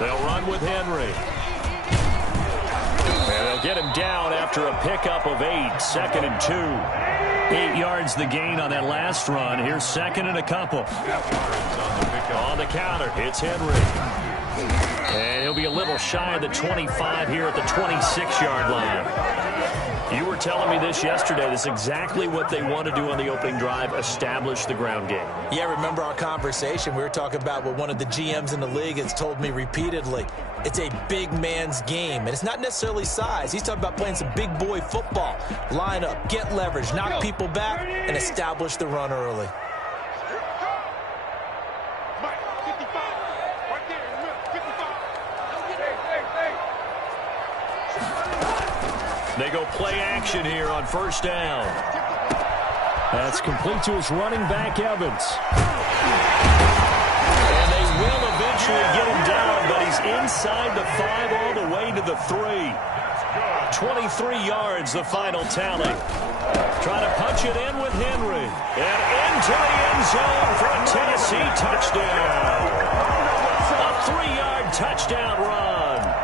They'll run with Henry. And they'll get him down after a pickup of 8, 2nd and 2. 8 yards the gain on that last run. Here's 2nd and a couple. On the counter, it's Henry. And he'll be a little shy of the 25 here at the 26-yard line. You were telling me this yesterday. This is exactly what they want to do on the opening drive, establish the ground game. Yeah, remember our conversation. We were talking about what one of the GMs in the league has told me repeatedly. It's a big man's game, and it's not necessarily size. He's talking about playing some big boy football. Line up, get leverage, knock people back, and establish the run early. They go play action here on 1st down. That's complete to his running back, Evans. And they will eventually get him down, but he's inside the 5 all the way to the 3. 23 yards, the final tally. Trying to punch it in with Henry. And into the end zone for a Tennessee touchdown. A 3-yard touchdown run.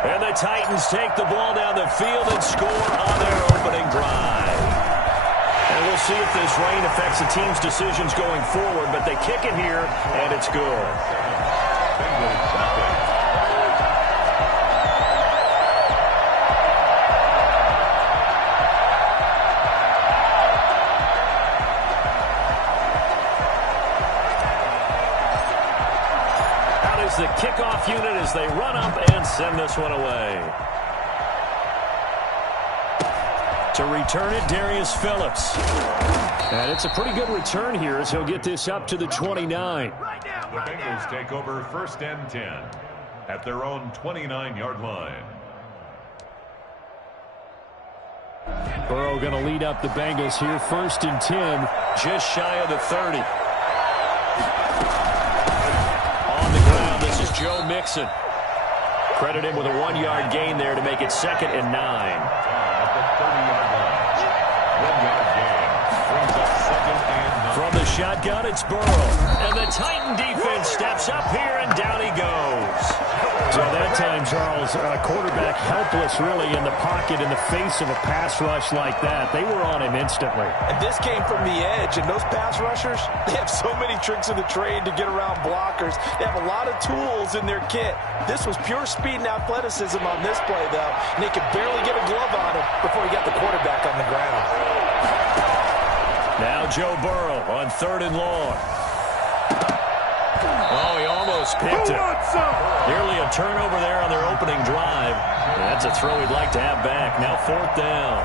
And the Titans take the ball down the field and score on their opening drive. And we'll see if this rain affects the team's decisions going forward, but they kick it here, and it's good. Out is the kickoff unit as they run up and send this one away. To return it, Darius Phillips. And it's a pretty good return here as he'll get this up to the 29. The Bengals take over 1st and 10 at their own 29-yard line. Burrow going to lead up the Bengals here, 1st and 10. Just shy of the 30. On the ground, this is Joe Mixon. Credit him with a 1-yard gain there to make it 2nd and 9. At the 30-yard line. 1-yard gain brings up 2nd and 9. From the shotgun, it's Burrow. And the Titan defense steps up here, and down he goes. So that time, Charles, quarterback helpless really in the pocket in the face of a pass rush like that. They were on him instantly. And this came from the edge, and those pass rushers, they have so many tricks in the trade to get around blockers. They have a lot of tools in their kit. This was pure speed and athleticism on this play, though, and they could barely get a glove on him before he got the quarterback on the ground. Now Joe Burrow on 3rd and long. Oh, he almost picked it. Nearly a turnover there on their opening drive. That's a throw he'd like to have back. Now 4th down.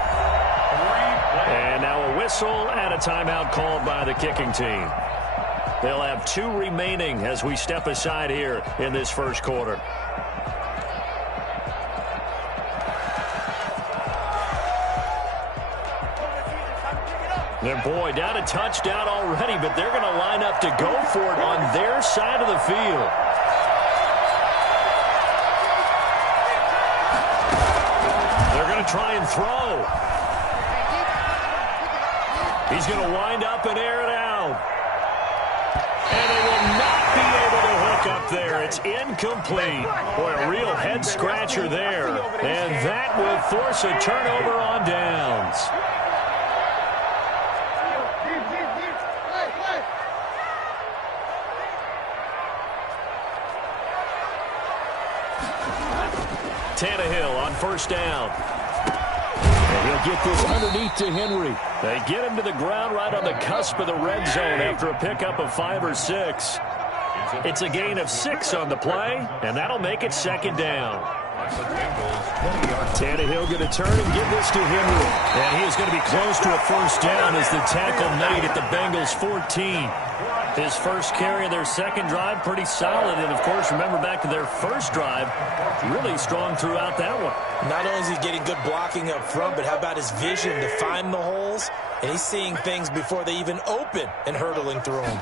And now a whistle and a timeout called by the kicking team. They'll have 2 remaining as we step aside here in this first quarter. And boy, down a touchdown already, but they're going to line up to go for it on their side of the field. They're going to try and throw. He's going to wind up and air it out. And they will not be able to hook up there. It's incomplete. Boy, a real head-scratcher there. And that will force a turnover on downs. Tannehill on 1st down. And he'll get this underneath to Henry. They get him to the ground right on the cusp of the red zone after a pickup of 5 or 6. It's a gain of 6 on the play, and that'll make it 2nd down. Tannehill going to turn and give this to Henry. And he is going to be close to a 1st down as the tackle made at the Bengals 14. His first carry of their 2nd drive, pretty solid. And, of course, remember back to their 1st drive, really strong throughout that one. Not only is he getting good blocking up front, but how about his vision to find the holes? And he's seeing things before they even open and hurdling through them.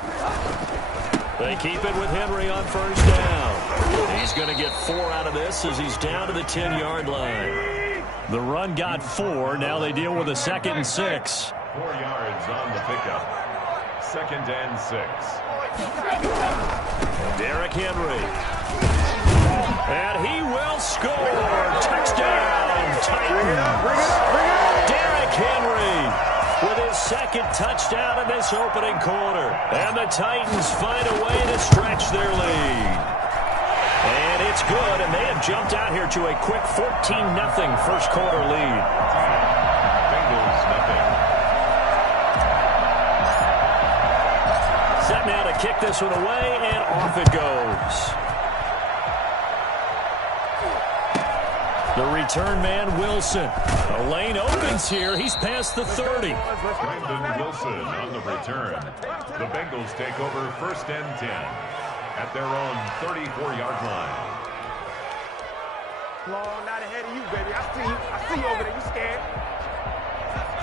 They keep it with Henry on 1st down. He's going to get 4 out of this as he's down to the 10-yard line. The run got 4. Now they deal with a 2nd and 6. 4 yards on the pickup. 2nd and 6. Derrick Henry. And second touchdown in this opening quarter. And the Titans find a way to stretch their lead. And it's good, and they have jumped out here to a quick 14-0 first quarter lead. Bengals nothing. Set now to kick this one away, and off it goes. The return man, Wilson. The lane opens here. He's past the 30. Brandon Wilson on the return. The Bengals take over 1st and 10 at their own 34-yard line. Long not ahead of you, baby. I see you. I see you over there. You scared?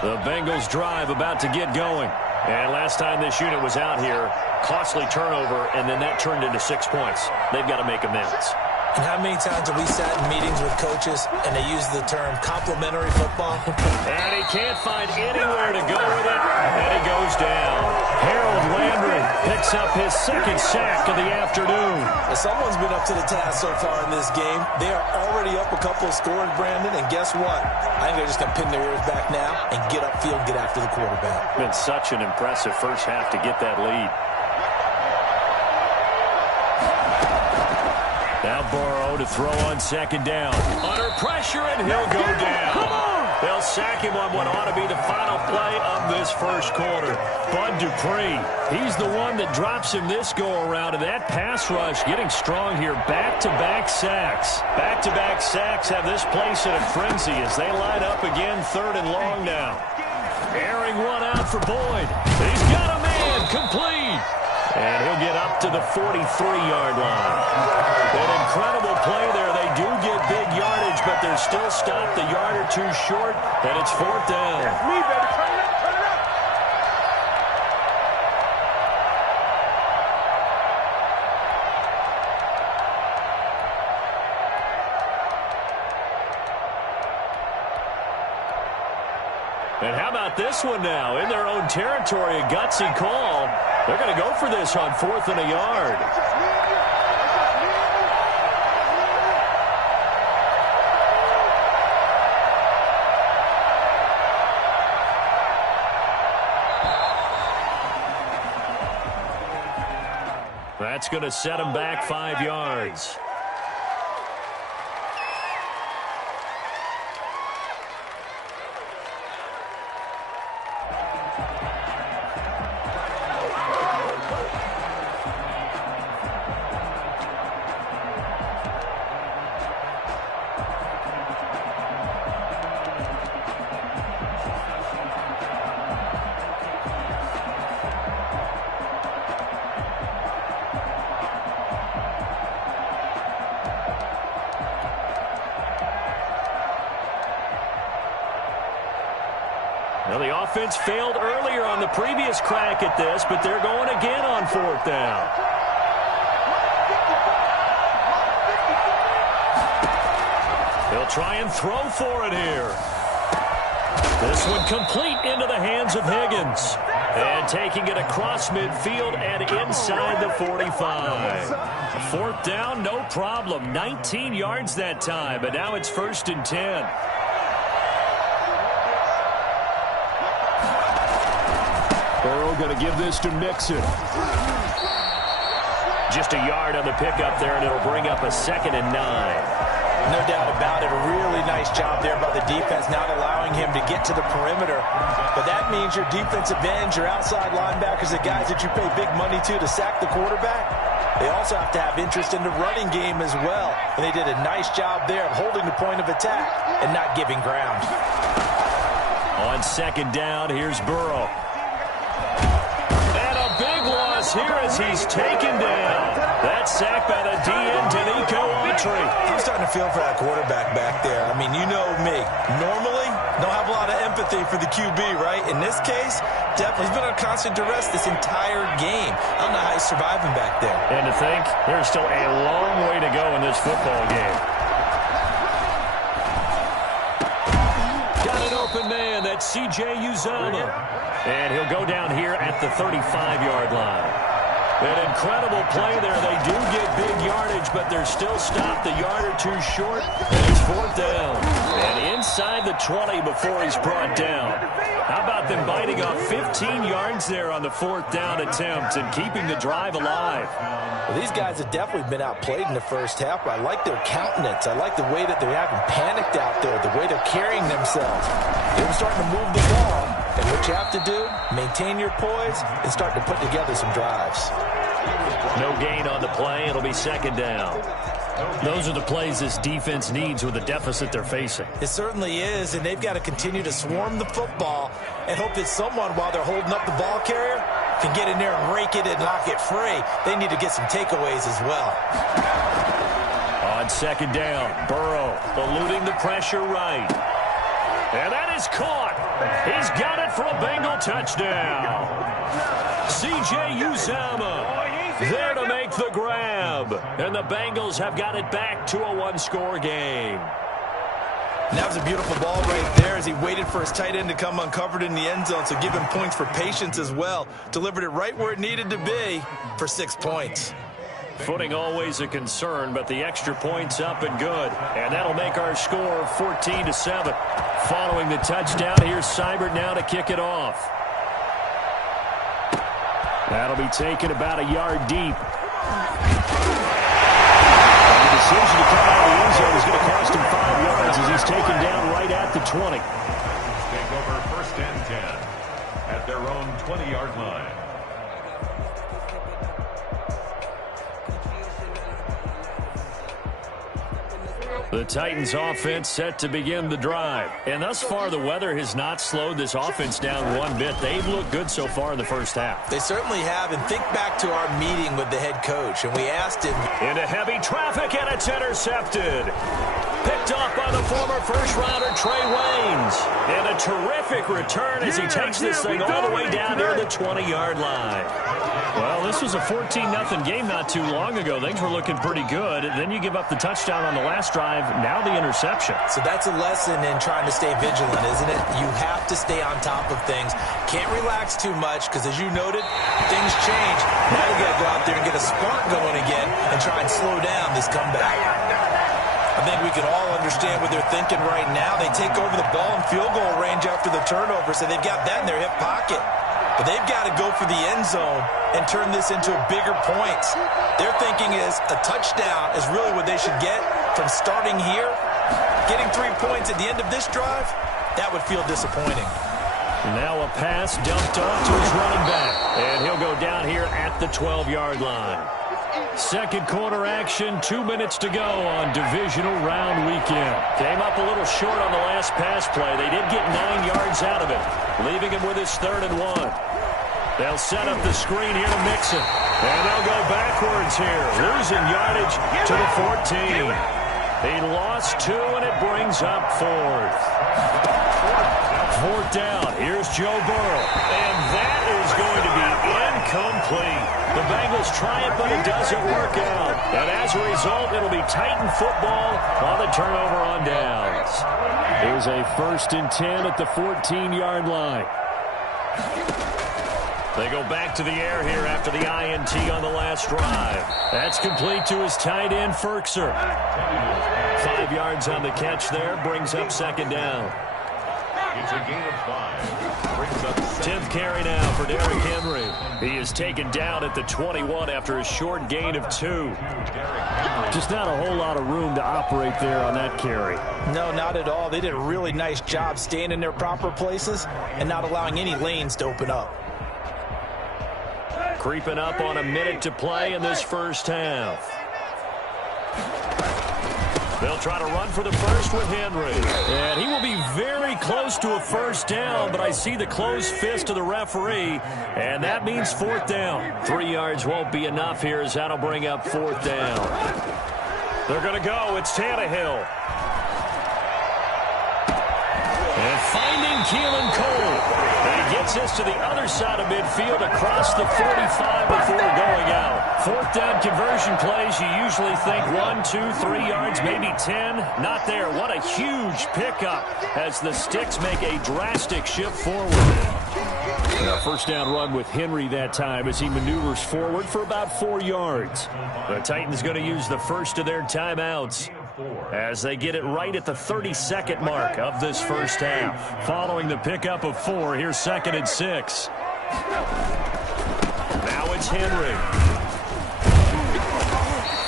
The Bengals drive about to get going. And last time this unit was out here, costly turnover, and then that turned into 6 points. They've got to make amends. And how many times have we sat in meetings with coaches and they use the term complementary football? And he can't find anywhere to go with it, and he goes down. Harold Landry picks up his second sack of the afternoon. Well, someone's been up to the task so far in this game. They are already up a couple of scores, Brandon, and guess what? I think they're just going to pin their ears back now and get upfield and get after the quarterback. Been such an impressive first half to get that lead. Now Burrow to throw on second down. Under pressure, and he'll go down. They'll sack him on what ought to be the final play of this first quarter. Bud Dupree, he's the one that drops him this go-around, and that pass rush getting strong here. Back-to-back sacks. Back-to-back sacks have this place in a frenzy as they line up again, 3rd and long now. Airing one out for Boyd. He's got a man, complete. And he'll get up to the 43-yard line. An incredible play there. They do get big yardage, but they're still stopped a yard or two short, and it's 4th down. That's me, baby. Turn it up, turn it up. And how about this one now? In their own territory, a gutsy call. They're going to go for this on 4th and a yard. That's going to set them back 5 yards. Well, the offense failed earlier on the previous crack at this, but they're going again on 4th down. They'll try and throw for it here. This one complete into the hands of Higgins. And taking it across midfield and inside the 45. 4th down, no problem. 19 yards that time, but now it's 1st and 10. Burrow going to give this to Mixon. Just a yard on the pickup there, and it'll bring up a 2nd and 9. No doubt about it. A really nice job there by the defense, not allowing him to get to the perimeter. But that means your defensive ends, your outside linebackers, the guys that you pay big money to sack the quarterback, they also have to have interest in the running game as well. And they did a nice job there of holding the point of attack and not giving ground. On 2nd down, here's Burrow. And a big loss here as he's taken down. That sack by the DN, Danico Autry. I'm starting to feel for that quarterback back there. I mean, you know me. Normally, don't have a lot of empathy for the QB, right? In this case, definitely he's been under constant duress this entire game. I don't know how he's surviving back there. And to think, there's still a long way to go in this football game. Got an open man. That's C.J. Uzomah. And he'll go down here at the 35-yard line. An incredible play there. They do get big yardage, but they're still stopped a yard or two short. And it's 4th down. And inside the 20 before he's brought down. How about them biting off 15 yards there on the 4th down attempt and keeping the drive alive? Well, these guys have definitely been outplayed in the first half, but I like their countenance. I like the way that they're having panicked out there, the way they're carrying themselves. They're starting to move the ball. And what you have to do, maintain your poise and start to put together some drives. No gain on the play. It'll be 2nd down. Those are the plays this defense needs with the deficit they're facing. It certainly is, and they've got to continue to swarm the football and hope that someone, while they're holding up the ball carrier, can get in there and rake it and knock it free. They need to get some takeaways as well. On 2nd down, Burrow eluding the pressure right. And that is caught. He's got it for a Bengal touchdown. C.J. Uzomah there to make the grab. And the Bengals have got it back to a one-score game. And that was a beautiful ball right there as he waited for his tight end to come uncovered in the end zone. So give him points for patience as well. Delivered it right where it needed to be for 6 points. Footing always a concern, but the extra point's up and good. And that'll make our score 14-7. Following the touchdown, here's Seibert now to kick it off. That'll be taken about a yard deep. The decision to come out of the end zone is going to cost him 5 yards as he's taken down right at the 20. Take over 1st and 10 at their own 20-yard line. The Titans offense set to begin the drive. And thus far, the weather has not slowed this offense down one bit. They've looked good so far in the first half. They certainly have. And think back to our meeting with the head coach. And we asked him. Into heavy traffic, and it's intercepted. Picked off by the former first-rounder Trey Waynes. And a terrific return as he takes this thing all the way down near the 20-yard line. Well, this was a 14-0 game not too long ago. Things were looking pretty good. Then you give up the touchdown on the last drive. Now the interception. So that's a lesson in trying to stay vigilant, isn't it? You have to stay on top of things. Can't relax too much because, as you noted, things change. Now you got to go out there and get a spark going again and try and slow down this comeback. I think we can all understand what they're thinking right now. They take over the ball in field goal range after the turnover, so they've got that in their hip pocket. But they've got to go for the end zone and turn this into bigger points. Their thinking is a touchdown is really what they should get from starting here. Getting 3 points at the end of this drive, that would feel disappointing. Now a pass dumped off to his running back. And he'll go down here at the 12-yard line. Second quarter action, 2 minutes to go on divisional round weekend. Came up a little short on the last pass play. They did get 9 yards out of it, leaving him with his 3rd and 1. They'll set up the screen here to Mixon. And they'll go backwards here, losing yardage to the 14. He lost 2, and it brings up 4th. 4th down. Here's Joe Burrow. And that is going to be incomplete. The Bengals try it, but it doesn't work out. And as a result, it'll be Titan football on the turnover on downs. Here's a 1st and 10 at the 14-yard line. They go back to the air here after the INT on the last drive. That's complete to his tight end, Firkser. 5 yards on the catch there, brings up 2nd down. It's a gain of 5. Brings up 10th carry now for Derrick Henry. He is taken down at the 21 after a short gain of 2. Just not a whole lot of room to operate there on that carry. No, not at all. They did a really nice job staying in their proper places and not allowing any lanes to open up. Creeping up on a minute to play in this first half. They'll try to run for the first with Henry. And he will be very close to a first down, but I see the closed fist of the referee, and that means 4th down. 3 yards won't be enough here as that'll bring up 4th down. They're going to go. It's Tannehill. And finding Keelan Cole. And he gets this to the other side of midfield across the 45 before going out. Fourth down conversion plays, you usually think 1, 2, 3 yards, maybe 10. Not there. What a huge pickup as the Sticks make a drastic shift forward. A first down run with Henry that time as he maneuvers forward for about 4 yards. The Titans going to use the first of their timeouts as they get it right at the 32nd mark of this first half. Following the pickup of 4, here's 2nd and 6. Now it's Henry.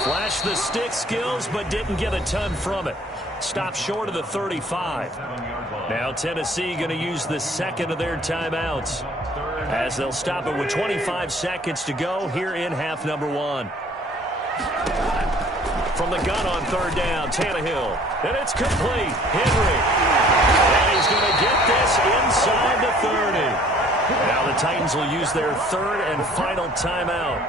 Flashed the stick skills, but didn't get a ton from it. Stopped short of the 35. Now Tennessee going to use the second of their timeouts as they'll stop it with 25 seconds to go here in half number 1. From the gun on third down, Tannehill. And it's complete. Henry. And he's going to get this inside the 30. Now the Titans will use their third and final timeout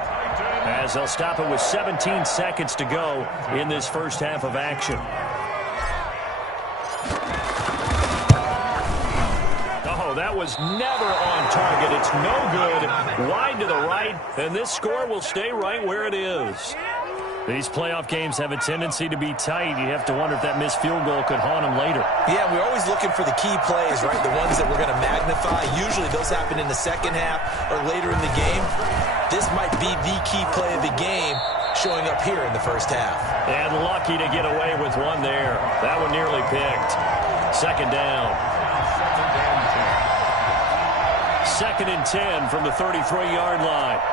as they'll stop it with 17 seconds to go in this first half of action. Oh, that was never on target. It's no good. Wide to the right, and this score will stay right where it is. These playoff games have a tendency to be tight. You have to wonder if that missed field goal could haunt them later. Yeah, we're always looking for the key plays, right? The ones that we're going to magnify. Usually those happen in the second half or later in the game. This might be the key play of the game showing up here in the first half. And lucky to get away with one there. That one nearly picked. Second down. 2nd and 10 from the 33-yard line.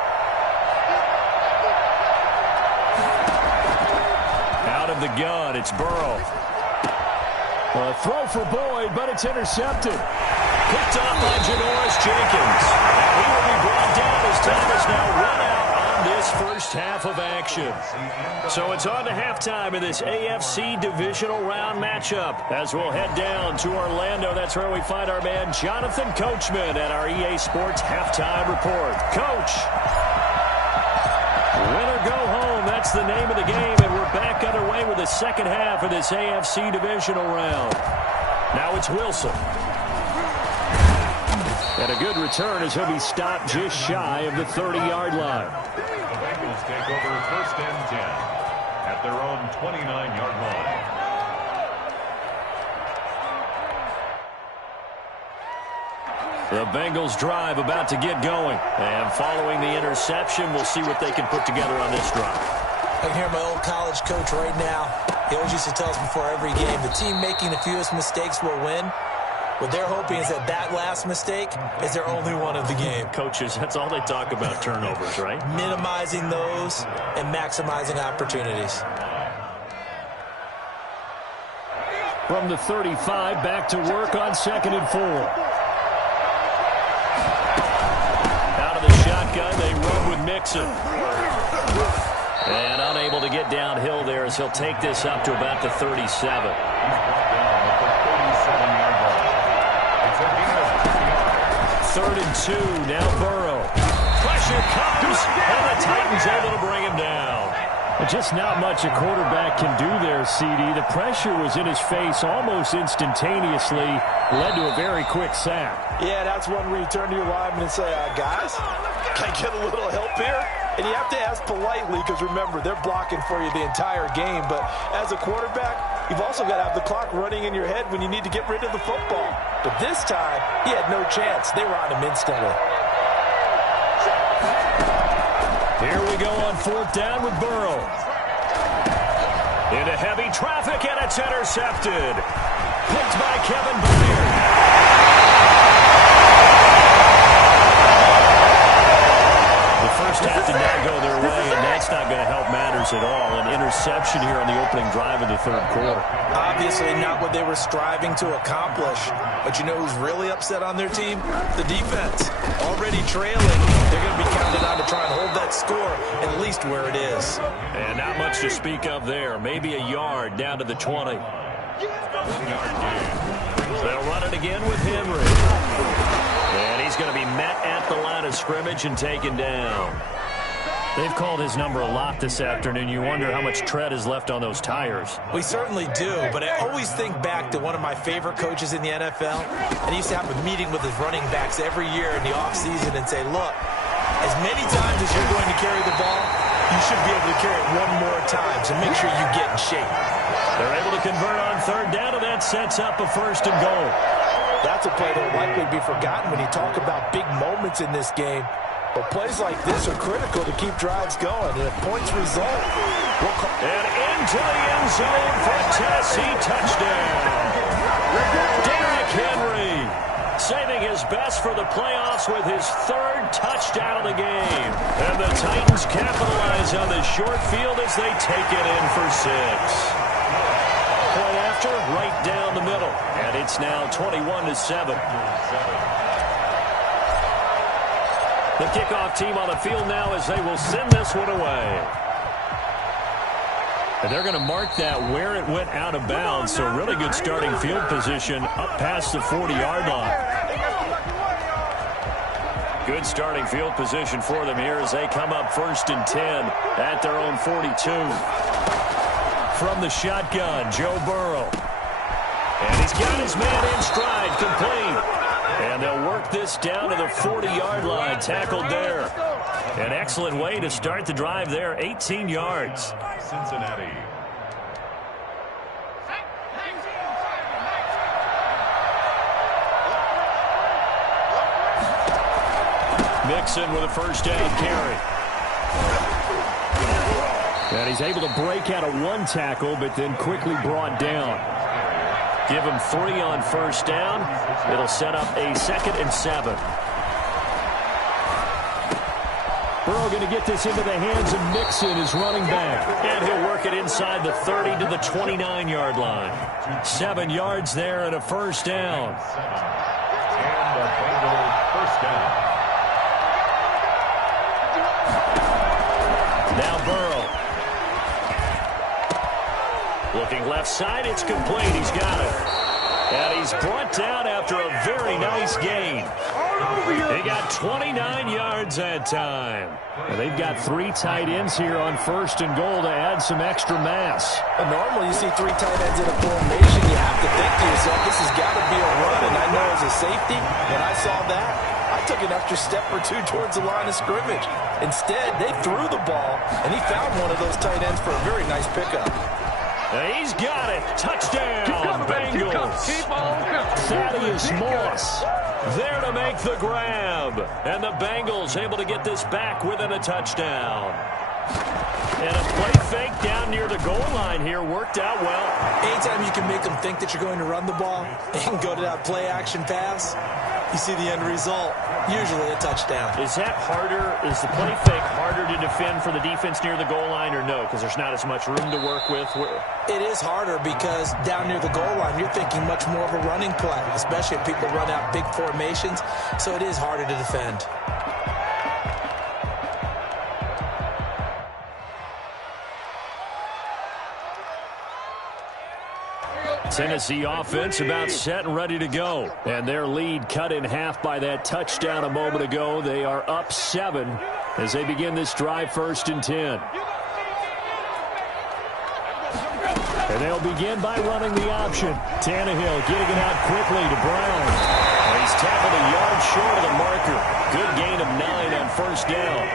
Out of the gun, it's Burrow. A throw for Boyd, but it's intercepted. Picked off by Janoris Jenkins. And he will be brought down as time is now run out on this first half of action. So it's on to halftime in this AFC divisional round matchup as we'll head down to Orlando. That's where we find our man Jonathan Coachman at our EA Sports Halftime Report. Coach, win or go home, that's the name of the game, and we're back underway with the second half of this AFC divisional round. Now it's Wilson. And a good return as he'll be stopped just shy of the 30-yard line. The Bengals take over 1st and 10 at their own 29-yard line. The Bengals drive about to get going. And following the interception, we'll see what they can put together on this drive. I can hear my old college coach right now. He always used to tell us before every game, the team making the fewest mistakes will win. What they're hoping is that that last mistake is their only one of the game. Coaches, that's all they talk about, turnovers, right? Minimizing those and maximizing opportunities. From the 35, back to work on 2nd and 4. Out of the shotgun, they run with Mixon. And unable to get downhill there as he'll take this up to about the 37. 3rd and 2, now Burrow. Pressure comes, and the Titans able to bring him down. Just not much a quarterback can do there, CD. The pressure was in his face almost instantaneously, led to a very quick sack. Yeah, that's one where you turn to your lineman and say, guys, can I get a little help here? And you have to ask politely because, remember, they're blocking for you the entire game. But as a quarterback, you've also got to have the clock running in your head when you need to get rid of the football. But this time, he had no chance. They were on him instantly. Here we go on 4th down with Burrow. Into heavy traffic, and it's intercepted. Picked by Kevin Byard. The first half did not go their way, and that's not going to help matters at all. An interception here on the opening drive of the 3rd quarter. Obviously not what they were striving to accomplish. But you know who's really upset on their team? The defense. Already trailing. They're going to be counted on to try and hold that score at least where it is. And not much to speak of there. Maybe a yard down to the 20. They'll run it again with Henry. And he's going to be met at the line of scrimmage and taken down. They've called his number a lot this afternoon. You wonder how much tread is left on those tires. We certainly do, but I always think back to one of my favorite coaches in the NFL. And he used to have a meeting with his running backs every year in the offseason and say, look, as many times as you're going to carry the ball, you should be able to carry it one more time, so make sure you get in shape. They're able to convert on third down, and that sets up a 1st and goal. That's a play that will likely be forgotten when you talk about big moments in this game. But plays like this are critical to keep drives going. And if points result, and into the end zone for a Tennessee touchdown. Derrick Henry saving his best for the playoffs with his 3rd touchdown of the game. And the Titans capitalize on the short field as they take it in for 6. Point after, right down the middle. And it's now 21-7. The kickoff team on the field now as they will send this one away. And they're going to mark that where it went out of bounds. So really good starting field position up past the 40-yard line. Good starting field position for them here as they come up 1st and 10 at their own 42. From the shotgun, Joe Burrow. And he's got his man in stride, complete. And they'll work this down to the 40-yard line, tackled there. An excellent way to start the drive there, 18 yards. Cincinnati. Mixon with a 1st down carry. And he's able to break out of 1 tackle, but then quickly brought down. Give him 3 on 1st down. It'll set up a 2nd and 7. Burrow going to get this into the hands of Mixon, his running back. And he'll work it inside the 30 to the 29-yard line. 7 yards there and a 1st down. And the Bengals 1st down. Now Burrow. Looking left side, it's complete. He's got it. And he's brought down after a very nice gain. He got 29 yards that time. And they've got 3 tight ends here on 1st and goal to add some extra mass. And normally you see 3 tight ends in a formation. You have to think to yourself, this has got to be a run. And I know as a safety, when I saw that, I took an extra step or 2 towards the line of scrimmage. Instead, they threw the ball, and he found one of those tight ends for a very nice pickup. He's got it. Touchdown, Bengals. Thaddeus Moss there to make the grab. And the Bengals able to get this back within a touchdown. And a play fake down near the goal line here worked out well. Anytime you can make them think that you're going to run the ball and go to that play-action pass, you see the end result, usually a touchdown. Is that harder? Is the play fake harder to defend for the defense near the goal line or no? Because there's not as much room to work with? It is harder because down near the goal line, you're thinking much more of a running play, especially if people run out big formations. So it is harder to defend. Tennessee offense about set and ready to go. And their lead cut in half by that touchdown a moment ago. They are up 7 as they begin this drive 1st and 10. And they'll begin by running the option. Tannehill getting it out quickly to Brown. And he's tackled a yard short of the marker. Good gain of 9 on 1st down.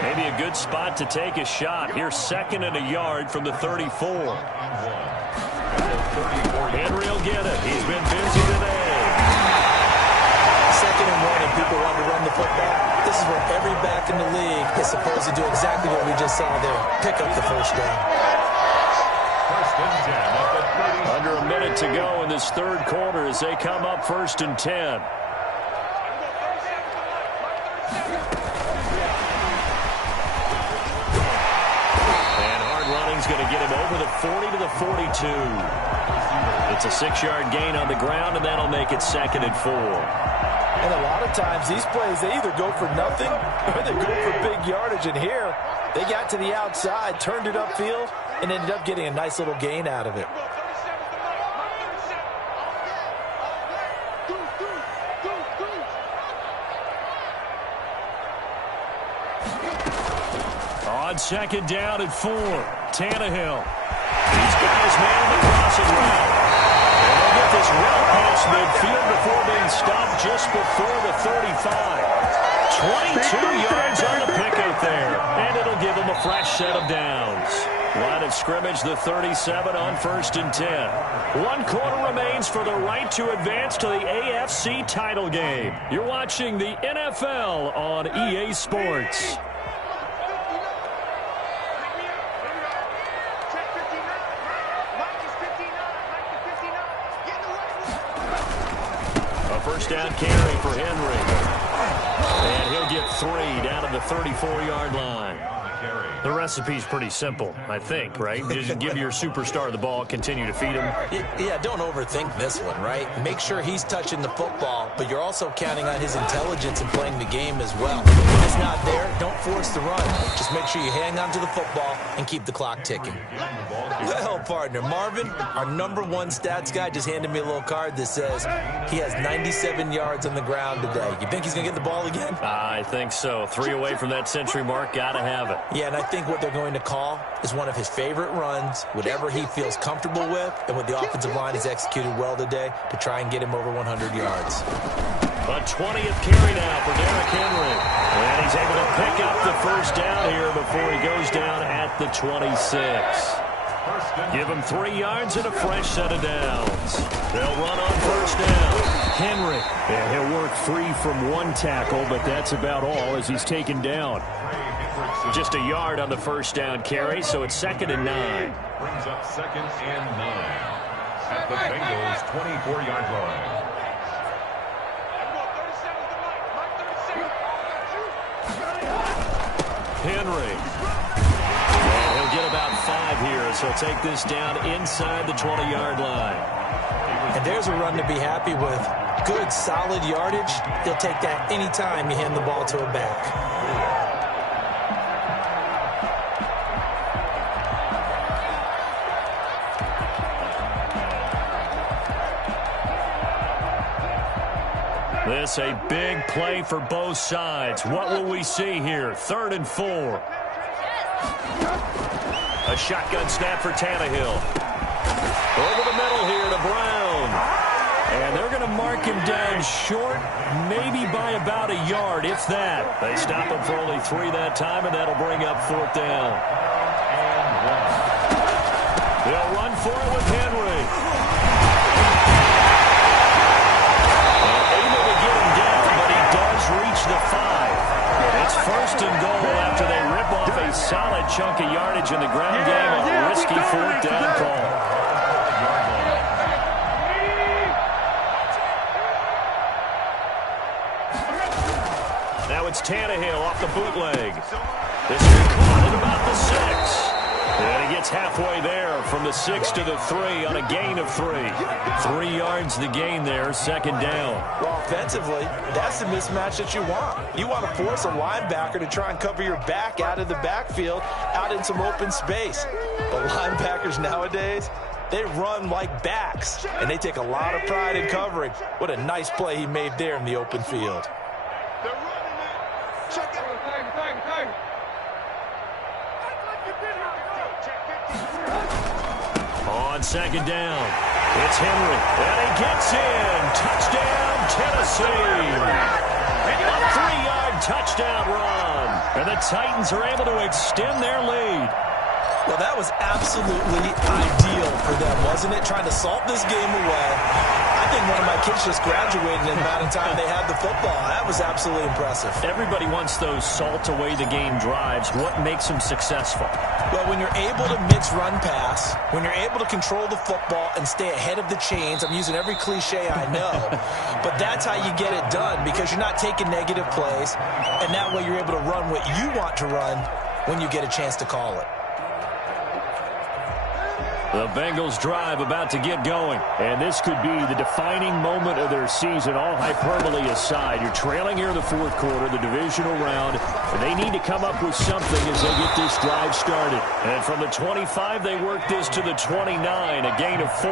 Maybe a good spot to take a shot. Here's 2nd and a yard from the 34. Henry will get it. He's been busy today. 2nd and 1 and people want to run the football. This is where every back in the league is supposed to do exactly what we just saw there. Pick up the 1st down. 1st and 10 at the 30. Under a minute to go in this 3rd quarter as they come up 1st and 10. Going to get him over the 40 to the 42. It's a 6-yard gain on the ground, and that'll make it 2nd and 4. And a lot of times these plays, they either go for nothing or they go for big yardage. And here, they got to the outside, turned it upfield, and ended up getting a nice little gain out of it. On second down at 4. Tannehill. He's got his man in the crossing route. And they'll get this well past midfield before being stopped just before the 35. 22 yards on the pickout there. And it'll give them a fresh set of downs. Line of scrimmage, the 37 on 1st and 10. 1 quarter remains for the right to advance to the AFC title game. You're watching the NFL on EA Sports. A first down carry for Henry. And he'll get 3 down to the 34-yard line. The recipe's pretty simple, I think, right? Just give your superstar the ball, continue to feed him. Yeah, don't overthink this one, right? Make sure he's touching the football, but you're also counting on his intelligence in playing the game as well. If it's not there, don't force the run. Just make sure you hang on to the football and keep the clock ticking. Well, partner, Marvin, our #1 stats guy, just handed me a little card that says he has 97 yards on the ground today. You think he's going to get the ball again? I think so. 3 away from that century mark. Got to have it. Yeah, and I think what they're going to call is one of his favorite runs, whatever he feels comfortable with, and what the offensive line has executed well today to try and get him over 100 yards. A 20th carry now for Derrick Henry. And he's able to pick up the first down here before he goes down at the 26. Give him 3 yards and a fresh set of downs. They'll run on first down. Henry. Yeah, he'll work free from 1 tackle, but that's about all as he's taken down. Just a yard on the first down carry, so it's 2nd and 9. Brings up 2nd and 9 at the Bengals' 24-yard line. Henry. And he'll get about 5 here, so take this down inside the 20-yard line. And there's a run to be happy with. Good, solid yardage. He'll take that anytime you hand the ball to a back. This a big play for both sides. What will we see here? 3rd and 4. A shotgun snap for Tannehill. Over the middle here to Brown. And they're going to mark him down short, maybe by about a yard, if that. They stop him for only 3 that time, and that'll bring up 4th down. They'll run for it with Henry. Reach the 5. It's 1st and goal after they rip off a solid chunk of yardage in the ground game on a risky 4th down call. Now it's Tannehill off the bootleg. This is caught at about the 6. And he gets halfway there from the 6 to the 3 on a gain of 3. 3 yards the gain there, 2nd down. Well, offensively, that's the mismatch that you want. You want to force a linebacker to try and cover your back out of the backfield, out in some open space. But linebackers nowadays, they run like backs, and they take a lot of pride in covering. What a nice play he made there in the open field. On 2nd down, it's Henry, and he gets in. Touchdown, Tennessee. A 3-yard touchdown run, and the Titans are able to extend their lead. Well, that was absolutely ideal for them, wasn't it? Trying to salt this game away. I think one of my kids just graduated in the amount of time they had the football. That was absolutely impressive. Everybody wants those salt away the game drives. What makes them successful? Well, when you're able to mix run pass, when you're able to control the football and stay ahead of the chains, I'm using every cliche I know, but that's how you get it done because you're not taking negative plays, and that way you're able to run what you want to run when you get a chance to call it. The Bengals drive about to get going, and this could be the defining moment of their season, all hyperbole aside. You're trailing here in the 4th quarter, the divisional round, and they need to come up with something as they get this drive started. And from the 25, they work this to the 29, a gain of 4.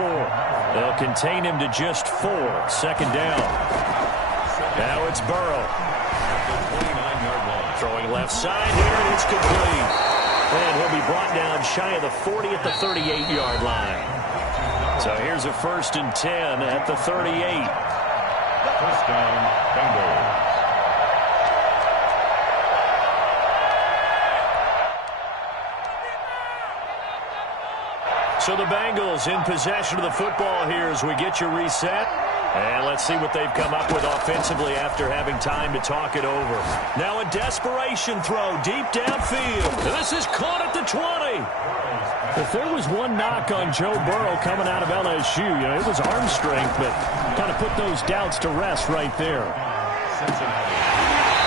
They'll contain him to just 4, 2nd down. Now it's Burrow. Throwing left side here, and it's complete. And he'll be brought down shy of the 40 at the 38-yard line. So here's a 1st and 10 at the 38. First down, Bengals. So the Bengals in possession of the football here as we get you reset. And let's see what they've come up with offensively after having time to talk it over. Now a desperation throw deep downfield. This is caught at the 20. If there was one knock on Joe Burrow coming out of LSU, it was arm strength, but kind of put those doubts to rest right there.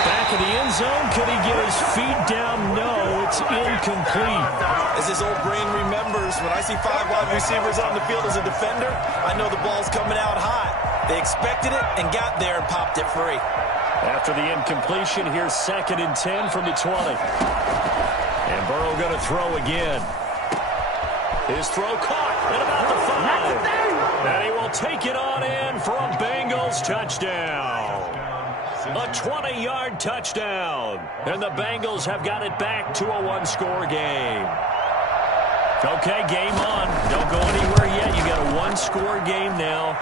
Back of the end zone. Could he get his feet down? No, it's incomplete. As his old brain remembers, when I see 5 wide receivers on the field as a defender, I know the ball's coming out hot. They expected it and got there and popped it free. After the incompletion, here's 2nd and 10 from the 20. And Burrow going to throw again. His throw caught at about the 5. And he will take it on in for a Bengals touchdown. A 20-yard touchdown. And the Bengals have got it back to a 1-score game. Okay, game on. Don't go anywhere yet. You got a 1-score game now.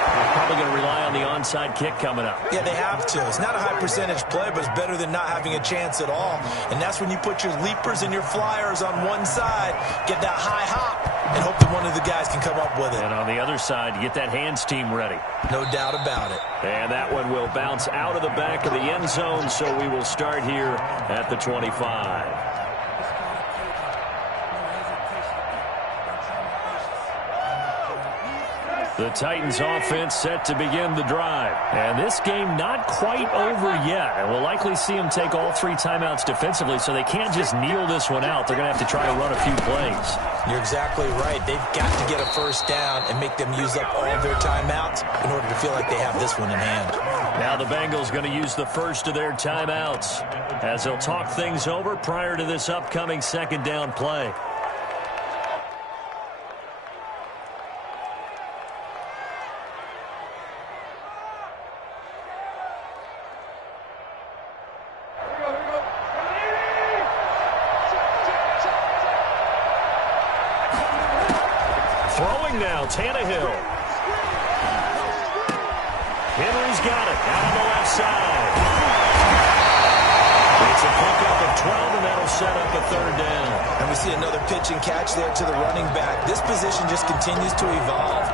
They're probably going to rely on the onside kick coming up. Yeah, they have to. It's not a high percentage play, but it's better than not having a chance at all. And that's when you put your leapers and your flyers on one side, get that high hop, and hope that one of the guys can come up with it. And on the other side, you get that hands team ready. No doubt about it. And that one will bounce out of the back of the end zone, so we will start here at the 25. The Titans offense set to begin the drive. And this game not quite over yet. And we'll likely see them take all 3 timeouts defensively, so they can't just kneel this one out. They're going to have to try to run a few plays. You're exactly right. They've got to get a first down and make them use up all of their timeouts in order to feel like they have this one in hand. Now the Bengals going to use the first of their timeouts as they'll talk things over prior to this upcoming 2nd down play. Now, Tannehill. Henry's got it out on the left side. It's a pickup of 12, and that'll set up a 3rd down. And we see another pitch and catch there to the running back. This position just continues to evolve.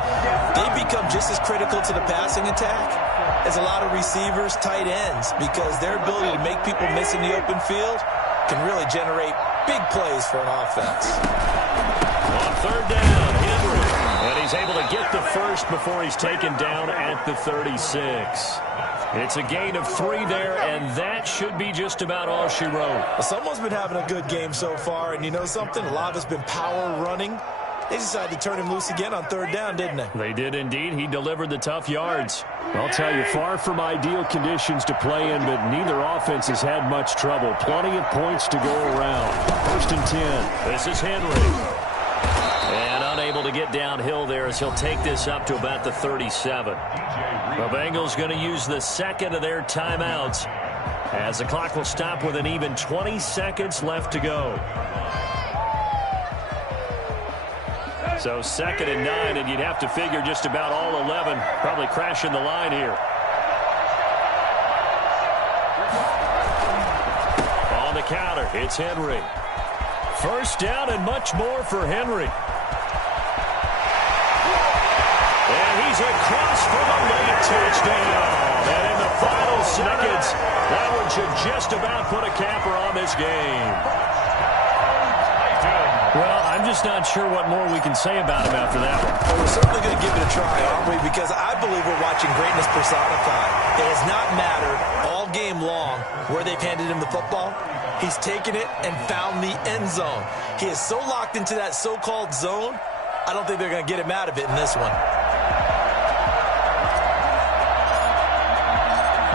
They become just as critical to the passing attack as a lot of receivers, tight ends, because their ability to make people miss in the open field can really generate big plays for an offense. On 3rd down, Henry. And he's able to get the first before he's taken down at the 36. It's a gain of 3 there, and that should be just about all she wrote. Well, someone's been having a good game so far, and you know something? A lot of it's been power running. They decided to turn him loose again on 3rd down, didn't they? They did indeed. He delivered the tough yards. I'll tell you, far from ideal conditions to play in, but neither offense has had much trouble. Plenty of points to go around. 1st and 10. This is Henry. And unable to get downhill there as he'll take this up to about the 37. The Bengals going to use the 2nd of their timeouts as the clock will stop with an even 20 seconds left to go. So 2nd and 9, and you'd have to figure just about all 11 probably crashing the line here. On the counter, it's Henry. 1st down and much more for Henry. And he's across for the late touchdown. And in the final seconds, that one should just about put a capper on this game. Well, I'm just not sure what more we can say about him after that one. Well, we're certainly going to give it a try, aren't we? Because I believe we're watching greatness personified. It has not mattered all game long where they've handed him the football. He's taken it and found the end zone. He is so locked into that so-called zone, I don't think they're going to get him out of it in this one.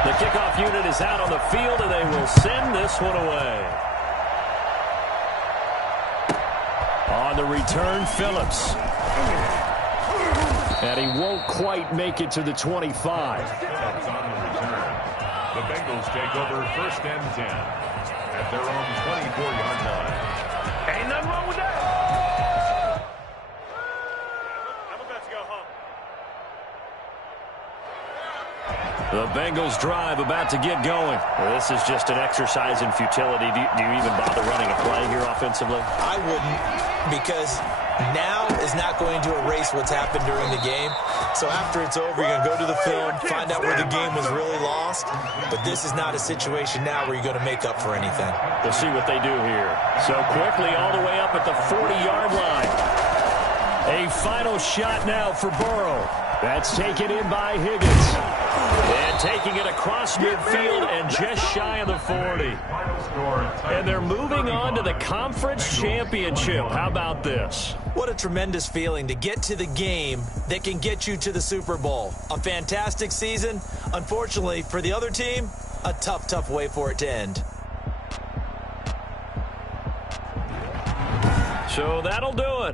The kickoff unit is out on the field, and they will send this one away. On the return, Phillips. And he won't quite make it to the 25. That's on the return. The Bengals take over 1st and 10 at their own 24-yard line. nothing wrong with that. I'm about to go home. The Bengals drive about to get going. Well, this is just an exercise in futility. Do you even bother running a play here offensively? I wouldn't, because now is not going to erase what's happened during the game. So after it's over, you're going to go to the film, find out where the game was really lost. But this is not a situation now where you're going to make up for anything. We'll see what they do here. So quickly all the way up at the 40-yard line. A final shot now for Burrow. That's taken in by Higgins. And taking it across midfield and just shy of the 40. And they're moving on to the conference championship. How about this? What a tremendous feeling to get to the game that can get you to the Super Bowl. A fantastic season. Unfortunately, for the other team, a tough, tough way for it to end. So that'll do it.